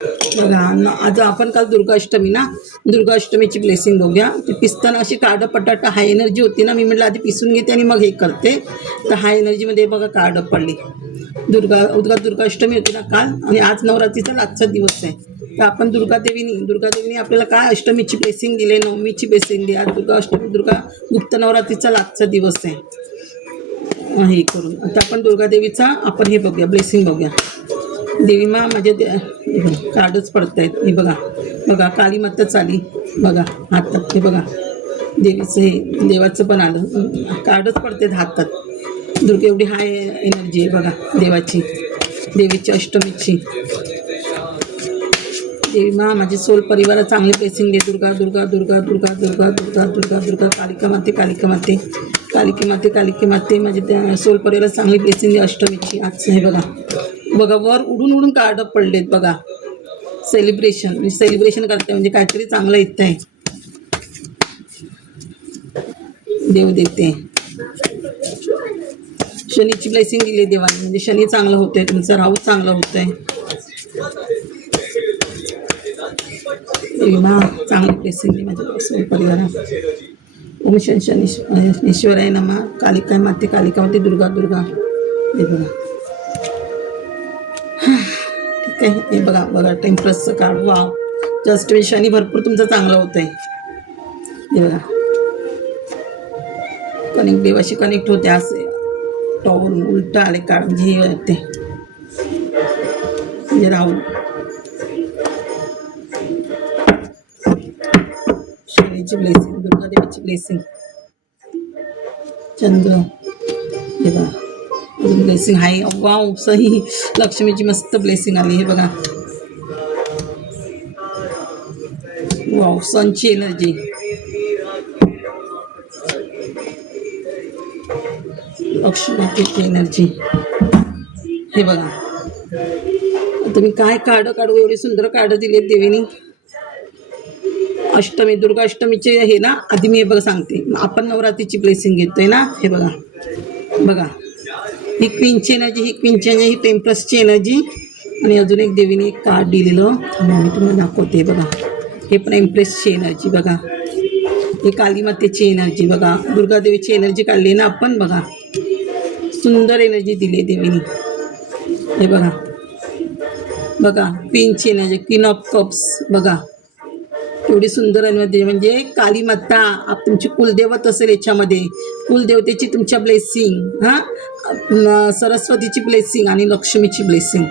बघा आज आपण काल दुर्गाष्टमी ना, दुर्गाष्टमीची ब्लेसिंग बघूया. ती पिसताना अशी कार्ड पटाटा हाय एनर्जी होती ना, मी म्हटलं आधी पिसून घेते आणि मग हे करते. तर हाय एनर्जीमध्ये बघा कार्ड पडली. दुर्गाष्टमी होती ना काल, आणि आज नवरात्रीचा आजचा दिवस आहे. तर आपण दुर्गादेवीने आपल्याला काय अष्टमीची ब्लेसिंग दिली, नवमीची ब्लेसिंग दिली. आज दुर्गा गुप्त नवरात्रीचा आजचा दिवस आहे. हे करून आता आपण दुर्गादेवीचा आपण हे बघूया, ब्लेसिंग बघूया. देवी मा माझ्या कार्डच पडत आहेत. हे बघा बघा, काली माता चाली बघा हातात. हे बघा देवीचं, हे देवाचं पण आलं, कार्डच पडतात हातात. दुर्गा एवढी हाय एनर्जी आहे बघा देवाची, देवीची अष्टमीची. देवी मा माझे सोल परिवार चांगली ब्लेसिंग दे. दुर्गा दुर्गा दुर्गा दुर्गा दुर्गा दुर्गा दुर्गा दुर्गा कालिका माते कालिका माते कालिके माते कालिके माते माझे त्या सोल परिवाराला चांगली ब्लेसिंग दे अष्टमीची. आज हे बघा बघा वर उडून उडून कार्ड पडलेत बघा. सेलिब्रेशन करते म्हणजे काहीतरी चांगलं येत आहे. देव देते. शनीची ब्लेसिंग दिली देवाने, म्हणजे शनी चांगलं होतंय, तुमचं राहू चांगलं होतंय. विमा चांगली ब्लेसिंग दे माझ्या परिवारात. ओम शनीश्वराय नमः. कालिका माते कालिका माते दुर्गा दुर्गा. हे बघा ठीक आहे. हे बघा बघा टेम्परसचं कार्ड. वाव, जस्ट शनी भरपूर तुमचं चांगलं होत आहे. हे बघा देवाशी कनेक्ट होते. असे टॉवरून उलट आले कार्ड, म्हणजे हे होते म्हणजे राहू. शनीची ब्लेसिंग, दुर्गादेवीची ब्लेसिंग, चंद्र. हे बघा अजून ब्लेसिंग आहे. वाव सही, लक्ष्मीची मस्त ब्लेसिंग आली. हे बघा वाव, सनची एनर्जी, लक्ष्मीची एनर्जी. हे बघा तुम्ही काय कार्ड काढू, एवढे सुंदर कार्ड दिलेत देवीनी. अष्टमी, दुर्गाष्टमीचे हे ना, आधी मी हे बघा सांगते. आपण नवरात्रीची ब्लेसिंग घेतोय ना. हे बघा बघा, ही क्वीनची एनर्जी, ही क्वीनची एनर्जी, ही टेम्परसची एनर्जी. आणि अजून एक देवीने एक कार्ड दिलेलं, मी तुम्हाला दाखवते. बघा हे पण एम्प्रेसची एनर्जी. बघा हे काली मातेची एनर्जी. बघा दुर्गादेवीची एनर्जी काढली ना आपण. बघा सुंदर एनर्जी दिली देवीने. हे बघा बघा क्वीनची एनर्जी, क्वीन ऑफ कप्स. बघा एवढी सुंदर एनर्जी, म्हणजे काली माता तुमची कुलदेवत असेल याच्यामध्ये. कुलदेवतेची तुमच्या ब्लेसिंग, हां सरस्वतीची ब्लेसिंग आणि लक्ष्मीची ब्लेसिंग.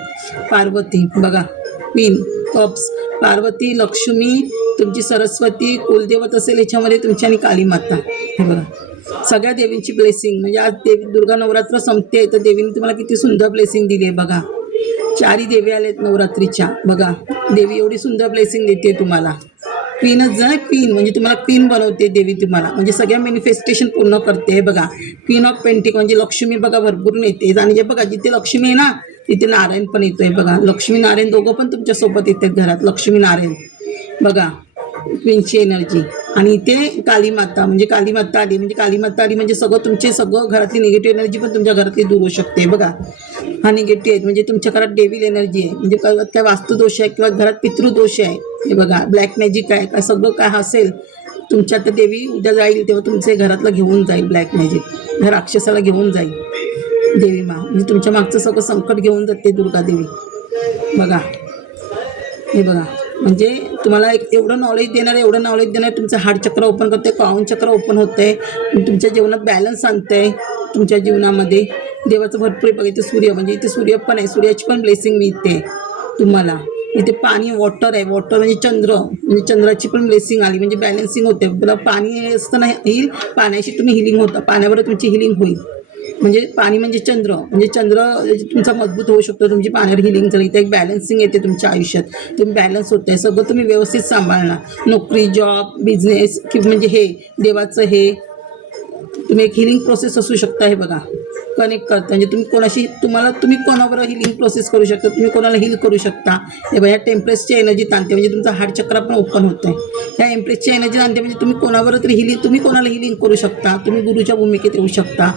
पार्वती बघा, क्वीन कप्स, पार्वती, लक्ष्मी, तुमची सरस्वती, कुलदेवत असेल याच्यामध्ये तुमची, आणि काली माता. हे बघा सगळ्या देवींची ब्लेसिंग. म्हणजे आज देवी दुर्गा नवरात्र संपते, तर देवीने तुम्हाला किती सुंदर ब्लेसिंग दिली आहे. बघा चारही देवी आलेत नवरात्रीच्या. बघा देवी एवढी सुंदर ब्लेसिंग देते तुम्हाला. क्वीनच जण, क्वीन म्हणजे तुम्हाला क्वीन बनवते देवी तुम्हाला, म्हणजे सगळ्या मॅनिफेस्टेशन पूर्ण करते. हे बघा क्वीन ऑफ पेंटिक, म्हणजे लक्ष्मी बघा भरपूर येते. आणि हे बघा जिथे लक्ष्मी आहे ना, तिथे नारायण पण येतोय. बघा लक्ष्मी नारायण दोघं पण तुमच्यासोबत येतात घरात, लक्ष्मी नारायण. बघा क्वीनची एनर्जी. आणि इथे काली माता, म्हणजे काली माता आली, म्हणजे काली माता आली म्हणजे सगळं घरातली निगेटिव्ह एनर्जी पण तुमच्या घरातली दूर होऊ शकते. बघा हा निगेटिव्ह आहे, म्हणजे तुमच्या घरात डेव्हिल एनर्जी आहे, म्हणजे काय वास्तुदोष आहे किंवा घरात पितृदोष आहे. हे बघा ब्लॅक मॅजिक आहे काय, सगळं काय असेल तुमच्या. तर देवी उद्या जाईल तेव्हा तुमच्या घरातलं घेऊन जाईल ब्लॅक मॅजिक, त्या राक्षसाला घेऊन जाईल देवी मा, म्हणजे तुमच्या मागचं सगळं संकट घेऊन जाते दुर्गादेवी. बघा हे बघा, म्हणजे तुम्हाला एक एवढं नॉलेज देणार, तुमचं हार्ट चक्र ओपन करते, क्राउन चक्र ओपन होतंय, तुमच्या जीवनात बॅलन्स आणतंय. तुमच्या जीवनामध्ये देवाचं भरपूर बघा. इथे सूर्य, म्हणजे इथे सूर्य पण आहे, सूर्याची पण ब्लेसिंग मिळते तुम्हाला. इथे पाणी, वॉटर आहे, वॉटर म्हणजे चंद्र, म्हणजे चंद्राची पण ब्लेसिंग आली, म्हणजे बॅलन्सिंग होते. पाणी असताना पाण्याशी तुम्ही हिलिंग होता, पाण्यावर तुमची हिलिंग होईल. म्हणजे पाणी म्हणजे चंद्र तुमचा मजबूत होऊ शकतो, तुमची पाण्यावर हिलिंग झाली. इथे एक बॅलन्सिंग येते तुमच्या आयुष्यात, तुम्ही बॅलन्स होत आहे, सगळं तुम्ही व्यवस्थित सांभाळणार. नोकरी, जॉब, बिझनेस, की म्हणजे हे देवाचं हे तुम्ही एक हिलिंग प्रोसेस असू शकता. हे बघा कनेक्ट करता, म्हणजे तुम्ही कोणावर हिलिंग प्रोसेस करू शकता, तुम्ही कोणाला हिल करू शकता. हे बघा ह्या टेम्परेसची एनर्जी ताणते, म्हणजे तुमचा हार्ट चक्र पण ओपन होतं आहे. ह्या एम्प्रेसची एनर्जी ताणते, म्हणजे तुम्ही कोणावर तरी तुम्ही कोणाला हिलिंग करू शकता, तुम्ही गुरुच्या भूमिकेत येऊ शकता.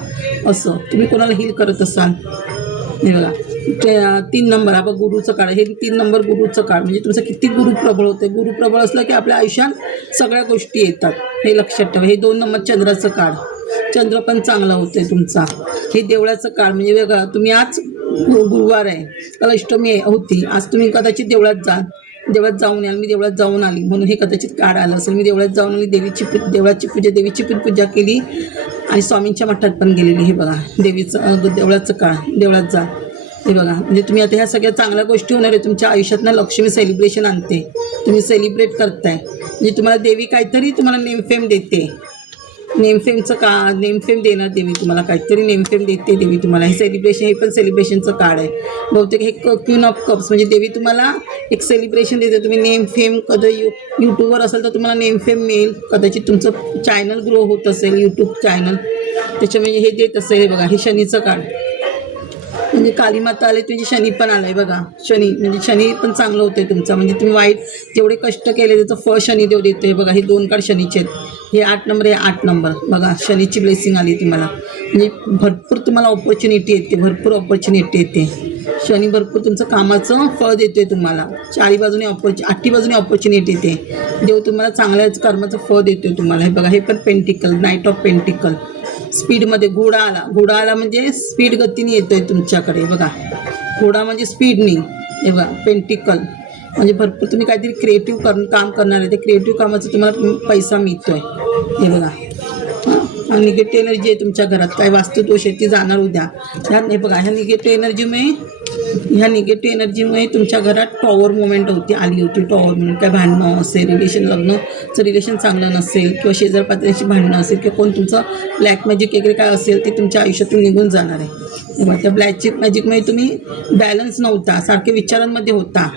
असं तुम्ही कोणाला हिल करत असाल हे बघा 3 नंबर हा बघ गुरुचं काळ, हे 3 नंबर गुरुचं काळ, म्हणजे तुमचं किती गुरु प्रबळ होतं. गुरु प्रबळ असलं की आपल्या आयुष्यात सगळ्या गोष्टी येतात, हे लक्षात ठेवा. हे 2 नंबर चंद्राचं काळ, चंद्र पण चांगला होतोय तुमचा. हे देवळाचं काळ, म्हणजे वेगळा. तुम्ही आज गुरुवार आहे, काल अष्टमी होती, आज तुम्ही कदाचित देवळात जाऊन याल. मी देवळात जाऊन आली म्हणून हे कदाचित काळ आलं असेल. मी देवळात जाऊन आली, देवीची पण पूजा केली आणि स्वामींच्या मठात पण गेलेली. हे बघा देवळाचं काळ, देवळात जा. हे बघा, म्हणजे तुम्ही आता ह्या सगळ्या चांगल्या गोष्टी होणार आहे तुमच्या आयुष्यात ना. लक्ष्मी सेलिब्रेशन आणते, तुम्ही सेलिब्रेट करताय, म्हणजे तुम्हाला देवी काहीतरी तुम्हाला नेमफेम देते. नेमफेम देणार देवी तुम्हाला, काहीतरी नेमफेम देते देवी तुम्हाला. हे सेलिब्रेशन, हे पण सेलिब्रेशनचं कार्ड आहे बहुतेक. हे क्वीन ऑफ कप्स, म्हणजे देवी तुम्हाला एक सेलिब्रेशन देते. तुम्ही नेमफेम कधी यूट्यूबवर असेल तर तुम्हाला नेमफेम मिळेल. कदाचित तुमचं चॅनल ग्रो होत असेल, यूट्यूब चॅनल, त्याच्या म्हणजे हे देत असेल. हे बघा, हे शनीचं कार्ड, म्हणजे कालीमाता आले म्हणजे शनी पण आलं आहे बघा. शनी पण चांगलं होतं आहे तुमचं, म्हणजे तुम्ही वाईट जेवढे कष्ट केले त्याचं फळ शनिदेव देतो आहे बघा. हे 2 कार्ड शनीचे आहेत. हे 8 नंबर, हे 8 नंबर बघा. शनीची ब्लेसिंग आली तुम्हाला, म्हणजे भरपूर तुम्हाला ऑपॉर्च्युनिटी येते, भरपूर ऑपॉर्च्युनिटी येते. शनी भरपूर तुमचं कामाचं फळ देतो आहे तुम्हाला. 8 बाजूने ऑपॉर्च्युनिटी येते. देव तुम्हाला चांगल्याच कर्माचं फळ देतो आहे तुम्हाला. हे बघा, हे पण पेंटिकल, नाईट ऑफ पेंटिकल. स्पीडमध्ये घोडा आला म्हणजे स्पीड गतीने येतो आहे तुमच्याकडे बघा. घोडा म्हणजे स्पीडनी. हे बघा, पेंटिकल म्हणजे भरपूर तुम्ही काहीतरी क्रिएटिव्ह काम करणार आहे. ते क्रिएटिव्ह कामाचं तुम्हाला पैसा मिळतो आहे. हे बघा, निगेटिव्ह एनर्जी आहे तुमच्या घरात, काय वास्तुदोष आहे ती जाणार उद्या. हे बघा, ह्या निगेटिव्ह एनर्जीमुळे तुमच्या घरात टॉवर मुवमेंट आली होती. टॉवर मुवमेंट, काय भांडणं असेल, लग्नाचं रिलेशन चांगलं नसेल, किंवा शेजारपाजारांशी भांडणं असेल, किंवा कोण तुमचं ब्लॅक मॅजिक वगैरे काय असेल ते तुमच्या आयुष्यातून निघून जाणार आहे. त्या ब्लॅक मॅजिकमुळे तुम्ही बॅलन्स नव्हता, सारखे विचारांमध्ये होता.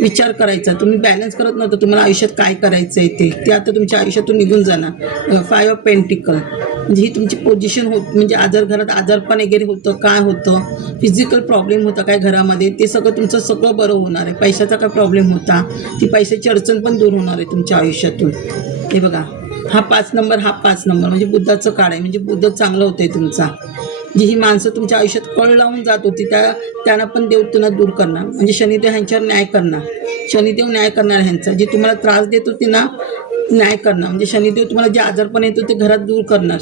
विचार करायचा, तुम्ही बॅलन्स करत नव्हतं. तुम्हाला आयुष्यात काय करायचं आहे ते आता तुमच्या आयुष्यातून निघून जाणार. 5 ऑफ पेंटिकल, म्हणजे ही तुमची पोझिशन म्हणजे घरात आजारपण वगैरे होतं, काय होतं, फिजिकल प्रॉब्लेम होता काय घरामध्ये, ते तुमचं सगळं बरं होणार आहे. पैशाचा काय प्रॉब्लेम होता, ती पैशाची अडचण पण दूर होणार आहे तुमच्या आयुष्यातून. हे बघा, हा 5 नंबर म्हणजे बुद्धाचं काळ आहे, म्हणजे बुद्ध चांगलं होतं आहे तुमचा. जी ही माणसं तुमच्या आयुष्यात कळ लावून जात होती त्यांना पण देव त्यांना दूर करणार, म्हणजे शनिदेव ह्यांच्यावर न्याय करणार. शनिदेव न्याय करणार ह्यांचा, जी तुम्हाला त्रास देत होती ना, न्याय करणार. म्हणजे शनिदेव तुम्हाला जे आजारपण येतो ते घरात दूर करणार.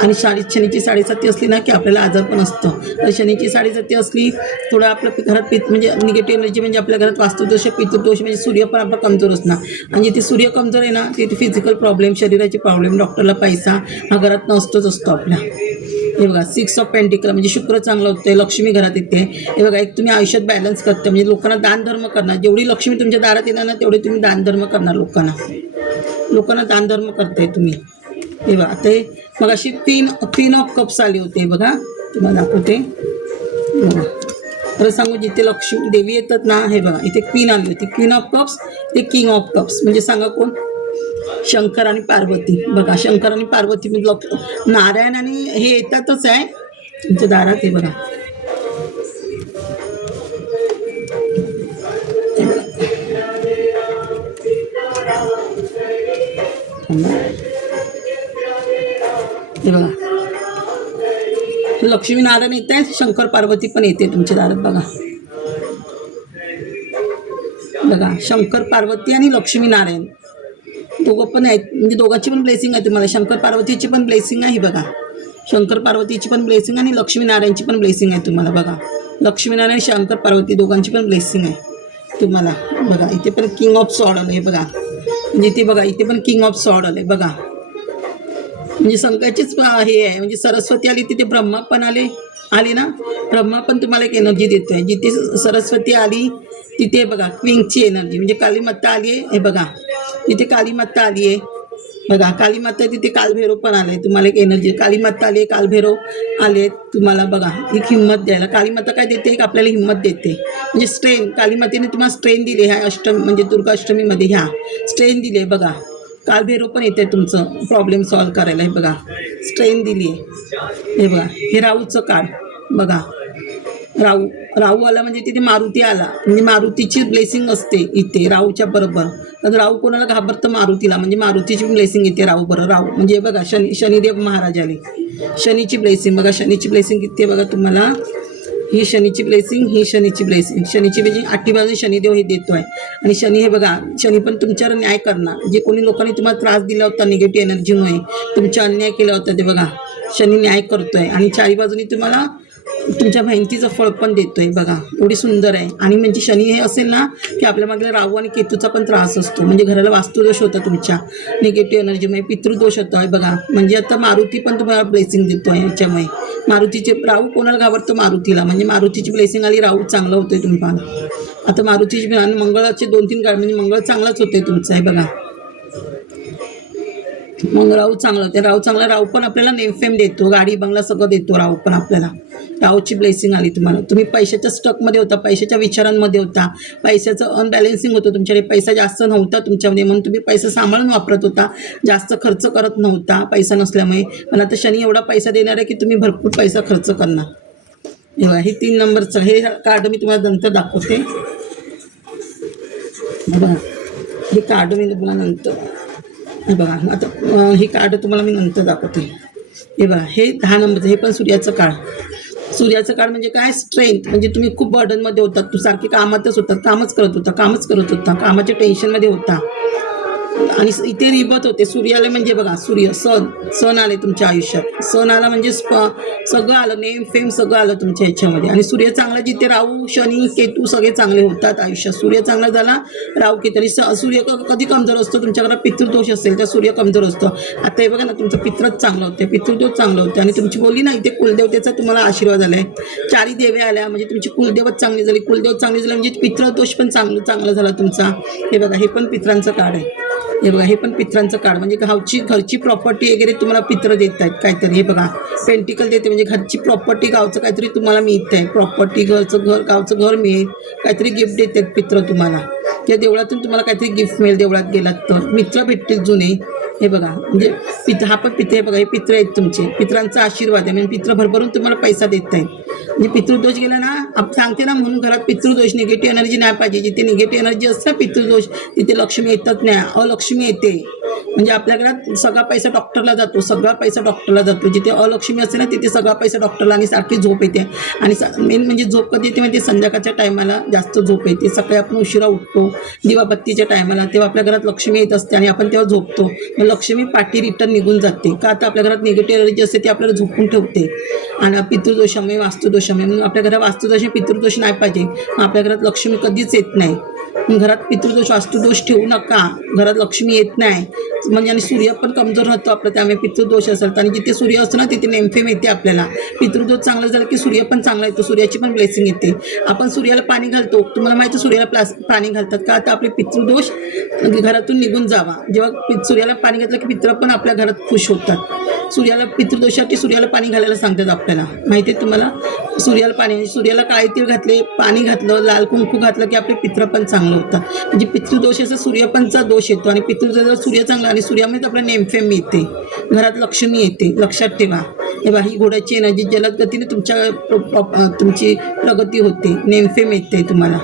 आणि शनीची 7.5 असली ना की आपल्याला आजारपण असतं. तर शनीची 7.5 असली, थोडं आपलं घरात म्हणजे निगेटिव्ह एनर्जी, म्हणजे आपल्या घरात वास्तुदोष, पितृदोष, म्हणजे सूर्य पण आपला कमजोर असणार. आणि जिथे सूर्य कमजोर आहे ना तिथे फिजिकल प्रॉब्लेम, शरीराचे प्रॉब्लेम, डॉक्टरला पैसा हा घरात नसतोच असतो आपल्या. हे बघा, 6 ऑफ पेंटिकल, म्हणजे शुक्र चांगलं होतं, लक्ष्मी घरात येते. हे बघा, एक तुम्ही आयुष्यात बॅलन्स करता, म्हणजे लोकांना दानधर्म करणार. जेवढी लक्ष्मी तुमच्या दारात येणार ना तेवढे तुम्ही दानधर्म करणार. लोकांना दानधर्म करताय तुम्ही. हे बघा, ते मग अशी 3 ऑफ कप्स आली होते बघा, तुम्हाला दाखवते बघा. खरं सांगू, जिथे लक्ष्मी देवी येतात ना, हे बघा, इथे क्वीन आली होती. क्वीन ऑफ कप्स, ते किंग ऑफ कप्स, म्हणजे सांगा कोण? शंकर आणि पार्वती. बघा, शंकर आणि पार्वती म्हणजे नारायण आणि हे येतातच आहे तुमच्या दारात. हे बघा, हे बघा, लक्ष्मी नारायण येत आहे, शंकर पार्वती पण येते तुमच्या दारात. बघा, शंकर पार्वती आणि लक्ष्मी नारायण दोघं पण आहेत, म्हणजे दोघांची पण ब्लेसिंग आहे तुम्हाला. शंकर पार्वतीची पण ब्लेसिंग आहे बघा, शंकर पार्वतीची पण ब्लेसिंग आणि लक्ष्मी नारायणची पण ब्लेसिंग आहे तुम्हाला. बघा, लक्ष्मी नारायण, शंकर पार्वती दोघांची पण ब्लेसिंग आहे तुम्हाला. बघा, इथे पण किंग ऑफ सॉर्ड आलं आहे बघा, म्हणजे इथे बघा, इथे पण किंग ऑफ सॉर्ड आलं आहे बघा. म्हणजे संकटाचीच हे आहे, म्हणजे सरस्वती आली तिथे ब्रह्मा पण आली ना. ब्रह्मा पण तुम्हाला एक एनर्जी देतो आहे. जिथे सरस्वती आली तिथे बघा क्वीनची एनर्जी, म्हणजे कालीमाता आली आहे. हे बघा, तिथे कालीमाता आली आहे बघा, कालीमाता तिथे कालभैरव पण आले तुम्हाला एक एनर्जी. कालीमाता आली आहे, कालभैरव आले तुम्हाला. बघा, एक हिंमत द्यायला कालीमाता काय देते, एक आपल्याला हिंमत देते, म्हणजे स्ट्रेन. कालीमातेने तुम्हाला स्ट्रेन दिली ह्या म्हणजे दुर्गाष्टमीमध्ये ह्या स्ट्रेन दिली आहे बघा. कालभैरव पण येते तुमचं प्रॉब्लेम सॉल्व्ह करायला. हे बघा, स्ट्रेन दिली आहे. हे बघा, हे राहूचं कार्ड बघा. राहू आला म्हणजे तिथे मारुती आला, म्हणजे मारुतीची ब्लेसिंग असते इथे राहूच्या बरोबर. तर राहू कोणाला घाबरतं? मारुतीला, म्हणजे मारुतीची पण ब्लेसिंग येते राहू बरोबर. राहू म्हणजे बघा, शनिदेव महाराज आले, शनीची ब्लेसिंग बघा. शनीची ब्लेसिंग किती बघा तुम्हाला. ही शनीची ब्लेसिंग, ही शनीची ब्लेसिंग. शनीची म्हणजे 8ही बाजू शनिदेव हे देतो आहे. आणि शनी हे बघा, शनी पण तुमच्यावर न्याय करणार. जे कोणी लोकांनी तुम्हाला त्रास दिला होता निगेटिव्ह एनर्जीमुळे, तुमचा अन्याय केला होता, ते बघा शनी न्याय करतोय. आणि चारी बाजूनी तुम्हाला तुमच्या मेहनतीचं फळ पण देतोय. बघा एवढी सुंदर आहे. आणि म्हणजे शनी हे असेल ना की आपल्या मागे राहू आणि केतूचा पण त्रास असतो. म्हणजे घराला वास्तुदोष होता तुमच्या निगेटिव्ह एनर्जीमुळे, पितृदोष होतो आहे बघा. म्हणजे आता मारुती पण तुम्हाला ब्लेसिंग देतो आहे याच्यामुळे. मारुतीचे राहू कोणाला घाबरतो? मारुतीला. म्हणजे मारुतीची ब्लेसिंग आली, राहू चांगलं होतोय तुम्हाला. आता मारुतीची आणि मंगळाचे 2-3 काळ म्हणजे मंगळ चांगलाच होतोय तुमचा आहे बघा. मग राहू चांगलं होते. राहू चांगला, राहू पण आपल्याला नेमफेम देतो, गाडी बंगला सगळं देतो राहू पण आपल्याला. राहूची ब्लेसिंग आली तुम्हाला. तुम्ही पैशाच्या स्टकमध्ये होता, पैशाच्या विचारांमध्ये होता, पैशाचं अनबॅलेन्सिंग होतं तुमच्याकडे, पैसा जास्त नव्हता तुमच्यामध्ये म्हणून तुम्ही पैसा सांभाळून वापरत होता, जास्त खर्च करत नव्हता पैसा नसल्यामुळे. पण आता शनी एवढा पैसा देणार आहे की तुम्ही भरपूर पैसा खर्च करणार. हे 3 नंबरचं हे कार्ड मी तुम्हाला नंतर दाखवते. बघा हे कार्ड मी तुम्हाला नंतर, हे बघा आता हे कार्ड तुम्हाला मी नंतर दाखवते. हे बघा हे 10 नंबरचं, हे पण सूर्याचं कार्ड. सूर्याचं कार्ड म्हणजे काय? स्ट्रेंथ. म्हणजे तुम्ही खूप बर्डनमध्ये होतात, तू सारखे कामातच होतात, कामच करत होता, कामाच्या टेन्शनमध्ये होता. आणि इथे रिबत होते. सूर्याला म्हणजे बघा सूर्य, सण आले तुमच्या आयुष्यात. सण आला म्हणजे सगळं आलं, नेम फेम सगळं आलं तुमच्या ह्याच्यामध्ये. आणि सूर्य चांगला, जिथे राहू शनी केतू सगळे चांगले होतात आयुष्यात. सूर्य चांगला झाला, राहू केतू. आणि सूर्य कधी कमजोर असतो? तुमच्या घरात पितृदोष असेल तर सूर्य कमजोर असतो. आता हे बघा ना, तुमचं पित्रच चांगलं होतं, पितृदोष चांगलं होतं. आणि तुमची बोलली ना, इथे कुलदेवतेचा तुम्हाला आशीर्वाद आला आहे. 4 देव्या आल्या म्हणजे तुमची कुलदेवत चांगली झाली. कुलदेवत चांगली झाली म्हणजे पितृदोष पण चांगला झाला तुमचा. हे बघा हे पण पित्रांचं कार्ड आहे. हे बघा हे पण पित्रांचं कार्ड. म्हणजे घरची प्रॉपर्टी वगैरे तुम्हाला पित्र देत आहेत काहीतरी. हे बघा पेंटिकल देते म्हणजे घरची प्रॉपर्टी, गावचं काहीतरी तुम्हाला मिळत आहे. प्रॉपर्टी, गावचं घर मिळेल, काहीतरी गिफ्ट देत आहेत पित्र तुम्हाला. त्या देवळातून तुम्हाला काहीतरी गिफ्ट मिळेल. देवळात गेलात तर मित्र भेटतील जुने. हे बघा म्हणजे हा पण पित्र. हे बघा हे पित्र आहेत तुमचे, पित्रांचा आशीर्वाद आहे. म्हणजे पित्र भरभरून तुम्हाला पैसा देत आहेत. म्हणजे पितृदोष गेला ना, सांगते ना, म्हणून घरात पितृदोष, निगेटिव्ह एनर्जी नाही पाहिजे. जिथे निगेटिव्ह एनर्जी असते पितृदोष, तिथे लक्ष्मी येतच नाही, अलक्ष्मी येते. म्हणजे आपल्या घरात सगळा पैसा डॉक्टरला जातो, सगळा पैसा डॉक्टरला जातो. जिथे अलक्ष्मी असते ना तिथे सगळा पैसा डॉक्टरला. आणि सारखी झोप येते. आणि मेन म्हणजे झोप कधी येते म्हणजे संध्याकाळच्या टायमाला जास्त झोप येते. सकाळी आपण उशिरा उठतो दिवाबत्तीच्या टायमाला, तेव्हा आपल्या घरात लक्ष्मी येत असते आणि आपण तेव्हा झोपतो. लक्ष्मी पाठी रिटर्न निघून जाते का? आता आपल्या घरात निगेटिव्ह एनर्जी असते ती आपल्याला झोपून ठेवते. आणि पितृदोषामुळे, वास्तुदोषामुळे, म्हणून आपल्या घरात वास्तुदोष, पितृदोष नाही पाहिजे. आपल्या घरात लक्ष्मी कधीच येत नाही. घरात पितृदोष, वास्तुदोष ठेवू नका. घरात लक्ष्मी येत नाही म्हणजे. आणि सूर्य पण कमजोर राहतो आपलं, त्यामुळे पितृदोष असेल आणि जिथे सूर्य असतो ना तिथे नेमफेम येते आपल्याला. पितृदोष चांगला झाला की सूर्य पण चांगला येतो, सूर्याची पण ब्लेसिंग येते. आपण सूर्याला पाणी घालतो, तुम्हाला माहिती सूर्याला पाणी घालतात का? आता आपले पितृदोष घरातून निघून जावा. जेव्हा सूर्याला पाणी घातलं की पित्र पण आपल्या घरात खुश होतात. सूर्याला पितृदोषासाठी सूर्याला पाणी घालायला सांगतात आपल्याला, माहिती आहे तुम्हाला. सूर्याला पाणी, सूर्याला काळे तीळ घातले, पाणी घातलं, लाल कुंकू घातलं की आपले पित्र पण चांगलं होतात. म्हणजे पितृदोषाचा सूर्यपणचा दोष येतो. आणि पितृदोषाचा सूर्य चांगला आणि सूर्यामुळेच आपलं नेमफेम येते, घरात लक्ष्मी येते, लक्षात ठेवा. हे बघा ही घोड्याची एनर्जी, जलद गतीने तुमची प्रगती होते, नेमफेम येते तुम्हाला.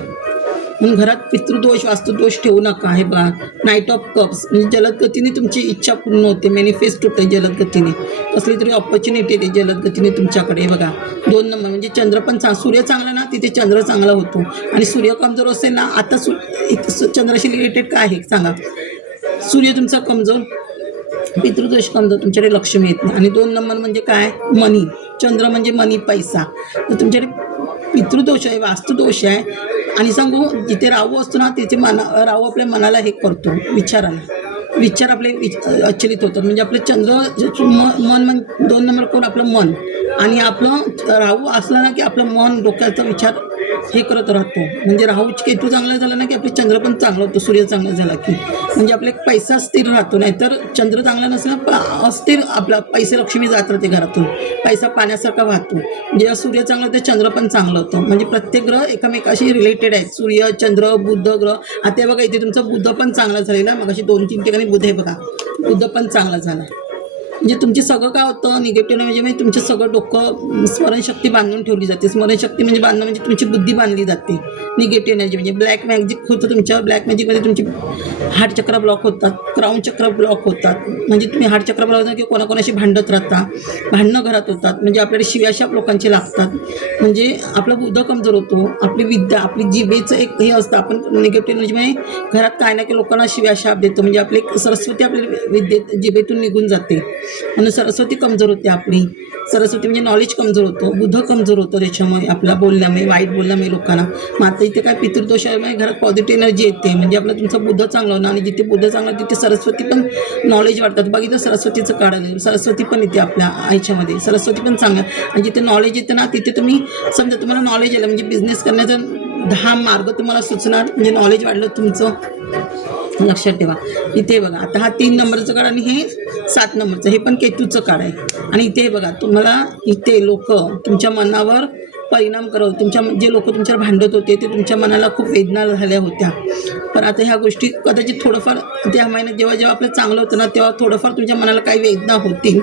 म्हणून घरात पितृदोष, वास्तुदोष ठेवू नका. हे बघा नाईट ऑफ कप्स, म्हणजे जलद गतीने तुमची इच्छा पूर्ण होते, मॅनिफेस्ट होते जलद गतीने. कसली तरी ऑपॉर्च्युनिटी येते जलद गतीने तुमच्याकडे. हे बघा 2 नंबर म्हणजे चंद्र पण सूर्य चांगला ना तिथे चंद्र चांगला होतो. आणि सूर्य कमजोर असेल ना, आता चंद्राशी रिलेटेड काय आहे सांगा? सूर्य तुमचा कमजोर, पितृदोष कमजोर, तुमच्याकडे लक्ष्मी येत नाही. आणि 2 नंबर म्हणजे काय? मनी. चंद्र म्हणजे मनी, पैसा. तर तुमच्याकडे पितृदोष आहे, वास्तुदोष आहे. आणि सांगू, जिथे राहू असतो ना तिथे राहू आपल्या मनाला हे करतो, विचार आपले अचलित होतात. म्हणजे आपलं चंद्र मन 2 नंबर कोण? आपलं मन. आणि आपलं राहू असलं ना की आपलं मन, डोक्याचा विचार हे करत राहतो. म्हणजे राहू केतू चांगला झाला ना की आपले चंद्र पण चांगला होतो, सूर्य चांगला झाला की. म्हणजे आपले पैसा स्थिर राहतो. नाहीतर चंद्र चांगला नसेल ना, अस्थिर आपला पैसे लक्ष्मी जात राहते घरातून, पैसा पाण्यासारखा वाहतो. जेव्हा सूर्य चांगला होतं चंद्र पण चांगलं होतं. म्हणजे प्रत्येक ग्रह एकमेकाशी रिलेटेड आहेत. सूर्य, चंद्र, बुध ग्रह. आता बघा इथे तुमचा बुध पण चांगला झालेला, मग अशी 2-3 ठिकाणी बुध आहे बघा, बुध पण चांगला झाला. म्हणजे तुमची सगळं काय होतं निगेटिव्ह म्हणजे तुमचं सगळं डोकं स्मरणशक्ती बांधून ठेवली जाते. स्मरणशक्ती म्हणजे बांधणं म्हणजे तुमची बुद्धी बांधली जाते. निगेटिव्ह एनर्जी म्हणजे ब्लॅक मॅजिक होतं तुमच्यावर. ब्लॅक मॅजिकमध्ये तुमची हार्ट चक्र ब्लॉक होतात, क्राऊन चक्र ब्लॉक होतात. म्हणजे तुम्ही हार्ट चक्र ब्लॉक होतात की कोणाकोणाशी भांडत राहता, भांडणं घरात होतात. म्हणजे आपल्याला शिव्याशाप लोकांचे लागतात. म्हणजे आपला बुद्ध कमजोर होतो. आपली विद्या, आपली जिभेचं एक हे असतं. आपण निगेटिव्ह एनर्जीमध्ये घरात काय ना काही लोकांना शिव्याशाप देतो. म्हणजे आपली सरस्वती आपल्या विद्येत जिभेतून निघून जाते. म्हणून सरस्वती कमजोर होते आपली. सरस्वती म्हणजे नॉलेज कमजोर होतो, बुद्ध कमजोर होतो त्याच्यामुळे, आपल्या बोलण्यामुळे, वाईट बोलण्यामुळे लोकांना. मग आता इथे काय पितृदोषामुळे घरात पॉझिटिव्ह एनर्जी येते. म्हणजे आपलं तुमचं बुद्ध चांगलं होणं आणि जिथे बुद्ध चांगलं तिथे सरस्वती पण नॉलेज वाटतात. बघितलं सरस्वतीचं काढलं, सरस्वती पण येते आपल्या आयुष्यामध्ये. सरस्वती पण चांगलं आणि जिथे नॉलेज येतं ना तिथे तुम्ही समजा तुम्हाला नॉलेज आलं म्हणजे बिझनेस करण्याचं 10 मार्ग तुम्हाला सुचणार. म्हणजे नॉलेज वाढलं तुमचं. लक्षात ठेवा. इथे बघा आता हा 3 नंबरचं कार्ड आणि हे 7 नंबरचं, हे पण केतूचं कार्ड आहे. आणि इथे बघा तुम्हाला इथे लोक तुमच्या मनावर परिणाम करत, जे लोक तुमच्यावर भांडत होते ते तुमच्या मनाला खूप वेदना झाल्या होत्या. पण आता ह्या गोष्टी कदाचित थोडंफार त्या महिन्यात जेव्हा जेव्हा आपलं चांगलं होतं ना तेव्हा थोडंफार तुमच्या मनाला काही वेदना होतील.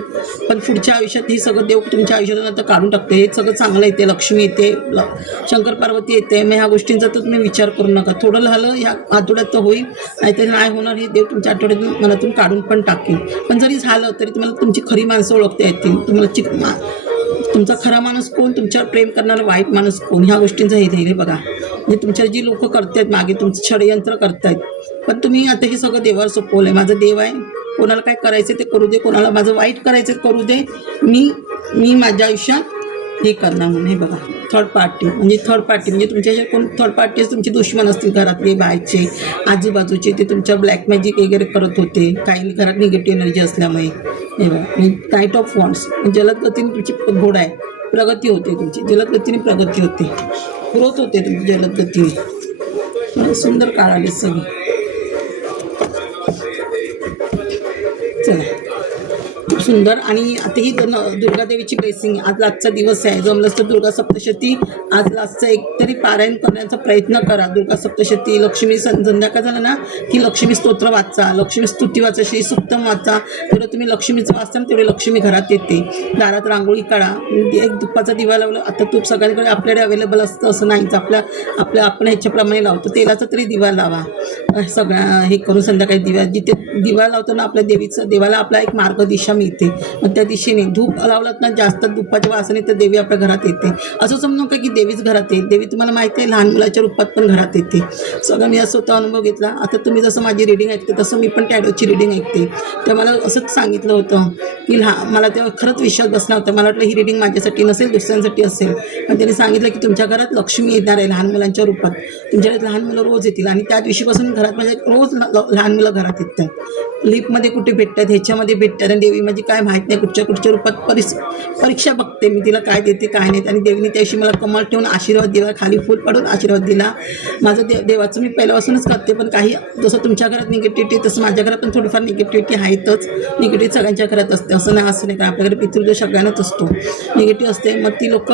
पण पुढच्या आयुष्यात हे सगळं देव तुमच्या आयुष्यातून आता काढून टाकते. हे सगळं चांगलं येते. लक्ष्मी येते, शंकर पार्वती येते. मग ह्या गोष्टींचा तर तुम्ही विचार करू नका. थोडं झालं ह्या आठवड्यात तर होईल, नाहीतर नाही होणार. हे देव तुमच्या आठवड्यातून मनातून काढून पण टाकेल. पण जरी झालं तरी तुम्हाला तुमची खरी माणसं ओळखता येतील. तुम्हाला तुमचा खरा माणूस कोण, तुमच्यावर प्रेम करणारा वाईट माणूस कोण, ह्या गोष्टींचं हे धैर्य बघा. म्हणजे तुमच्या जी लोक करतायत मागे तुमचं षडयंत्र करतायत, पण तुम्ही आता हे सगळं देवावर सोपवलं आहे. माझं देव आहे, कोणाला काय करायचं ते करू दे, कोणाला माझं वाईट करायचं करू दे, मी माझ्या आयुष्यात हे करणार म्हणून. हे बघा थर्ड पार्टी म्हणजे तुमच्या कोण थर्ड पार्टीज तुमचे दुश्मन असतील, घरातले, बाहेरचे, आजूबाजूचे, ते तुमच्या ब्लॅक मॅजिक वगैरे करत होते. काही घरात निगेटिव्ह एनर्जी असल्यामुळे. हे बघा नाईट ऑफ वॉन्ड्स, जलद गतीने तुमची घोडा आहे, प्रगती होते तुमची, जलद गतीने प्रगती होते, ग्रोथ होते तुमची जलद गतीने. सुंदर काळ आले सगळे. चला खूप सुंदर. आणि आता ही दुर्गादेवीची ब्लेसिंग. आज लास्टचा दिवस आहे. जमलंच तर दुर्गा सप्तशती आज लास्टचा एक तरी पारायण करण्याचा प्रयत्न करा. दुर्गा सप्तशती, लक्ष्मी संध्याकाळ झालं ना की लक्ष्मी स्तोत्र वाचा, लक्ष्मी स्तुती वाचा, श्री सुक्तम वाचा. तेवढं तुम्ही लक्ष्मीचं वाचता ना तेवढे लक्ष्मी घरात येते. दारात रांगोळी काढा, एक दुपाचा दिवा लावला. आता तूप सगळ्यांकडे आपल्याकडे अवेलेबल असतं असं नाहीच. आपण ह्याच्याप्रमाणे लावतो. तेलाचा तरी दिवा लावा. सगळ्या हे करून संध्याकाळी जिथे दिवा लावतो ना आपल्या देवाला आपला एक मार्गदिशा मिळते. मग त्या दिशेने धूप लावलात ना जास्त धुपाच्या वासाने तर देवी आपल्या घरात येते. असं समजू नका की देवीच घरात येईल. देवी तुम्हाला माहिती आहे लहान मुलाच्या रूपात पण घरात येते. सगळं मी स्वतः अनुभव घेतला. आता तुम्ही जसं माझी रिडिंग ऐकते तसं मी पण टॅरोची रिडिंग ऐकते. तर मला असंच सांगितलं होतं की मला तेव्हा खरंच विश्वास बसला होता. मला वाटलं ही रिडिंग माझ्यासाठी नसेल, दुसऱ्यांसाठी असेल. पण त्यांनी सांगितलं की तुमच्या घरात लक्ष्मी येणार आहे लहान मुलांच्या रूपात. तुमच्याकडे लहान मुलं रोज येतील आणि त्या दिवशीपासून घरात माझ्या रोज लहान मुलं घरात येतात. लिपमध्ये कुठे भेटतात, ह्याच्यामध्ये भेटतात. आणि देवी म्हणजे काय माहीत नाही कुठच्या रूपात परीक्षा बघते मी, तिला काय देते काय नाही. आणि देवीने त्याशी मला कमल ठेवून आशीर्वाद दिला, खाली फूल पडून आशीर्वाद दिला. माझं देवाचं मी पहिल्यापासूनच करते. पण काही जसं तुमच्या घरात निगेटिव्हिटी तसं माझ्या घरात पण थोडीफार निगेटिव्हिटी आहेतच. निगेटिव्ह सगळ्यांच्या घरात असते, असं नाही कारण आपल्याकडे पितृदोष सगळ्यांनाच असतो, निगेटिव्ह असते. मग ती लोक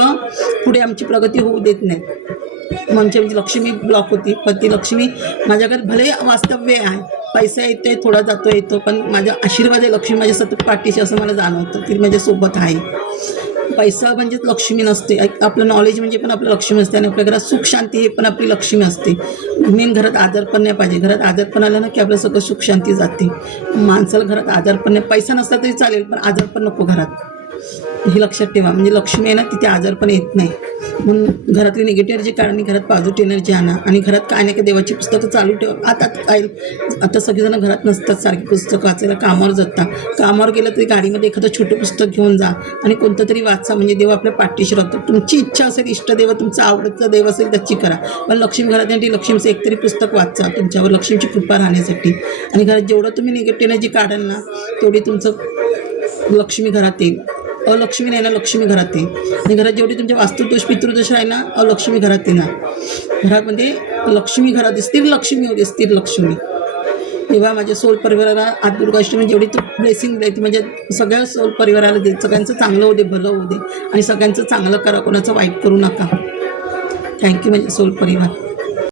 पुढे आमची प्रगती होऊ देत नाहीत. म्हणजे लक्ष्मी ब्लॉक होती. पण ती लक्ष्मी माझ्या घरात भले वास्तव्य आहे, पैसा येतोय थोडा येतो, पण माझा आशीर्वाद आहे. लक्ष्मी माझ्या सतत पाठीशी असं मला जाणवतं. ती माझ्यासोबत आहे. पैसा म्हणजेच लक्ष्मी नसते. आपलं नॉलेज म्हणजे पण आपलं लक्ष्मी असते. आणि आपल्या घरात सुख शांती हे पण आपली लक्ष्मी असते. मेन घरात आजारपण नाही पाहिजे. घरात आजारपण आलं ना की आपलं सगळं सुख शांती जाते. माणसाला घरात आजारपण नाही, पैसा नसला तरी चालेल पण आजारपण नको घरात, हे लक्षात ठेवा. म्हणजे लक्ष्मी आहे ना तिथे आजारपण येत नाही. म्हणून घरातली निगेटिव्ह एनर्जी काढणे, घरात पॉझिटिव्ह एनर्जी आणा. आणि घरात काय नाही का देवाची पुस्तकं चालू ठेवा. आता सगळेजण घरात नसतात सारखी पुस्तकं वाचायला, कामावर जातात. कामावर गेलं तरी गाडीमध्ये एखादं छोटं पुस्तक घेऊन जा आणि कोणतं तरी वाचा. म्हणजे देव आपल्या पाठीशी राहतो. तुमची इच्छा असेल, इष्टदेव तुमचा आवडता देव असेल त्याची करा. पण लक्ष्मी घरात येण्यासाठी लक्ष्मीचं एकतरी पुस्तक वाचा, तुमच्यावर लक्ष्मीची कृपा राहण्यासाठी. आणि घरात जेवढं तुम्ही निगेटिव्ह एनर्जी काढाल ना तेवढी तुमचं लक्ष्मी घरात येईल. अलक्ष्मी नाही ना लक्ष्मी घरात येईल. आणि घरात जेवढी तुमचे वास्तुदोष पितृदोष राहील ना अलक्ष्मी घरात येणार. घरामध्ये लक्ष्मी घरात स्थिर लक्ष्मी होते, स्थिर लक्ष्मी. तेव्हा माझ्या सोल परिवाराला आज दुर्गाष्टमी जेवढी तू ब्लेसिंग द्यायची म्हणजे सगळ्या सोल परिवाराला दे. सगळ्यांचं चांगलं होऊ दे, भलं होऊ दे आणि सगळ्यांचं चांगलं करा, कोणाचं वाईट करू नका. थँक्यू माझे सोल परिवार.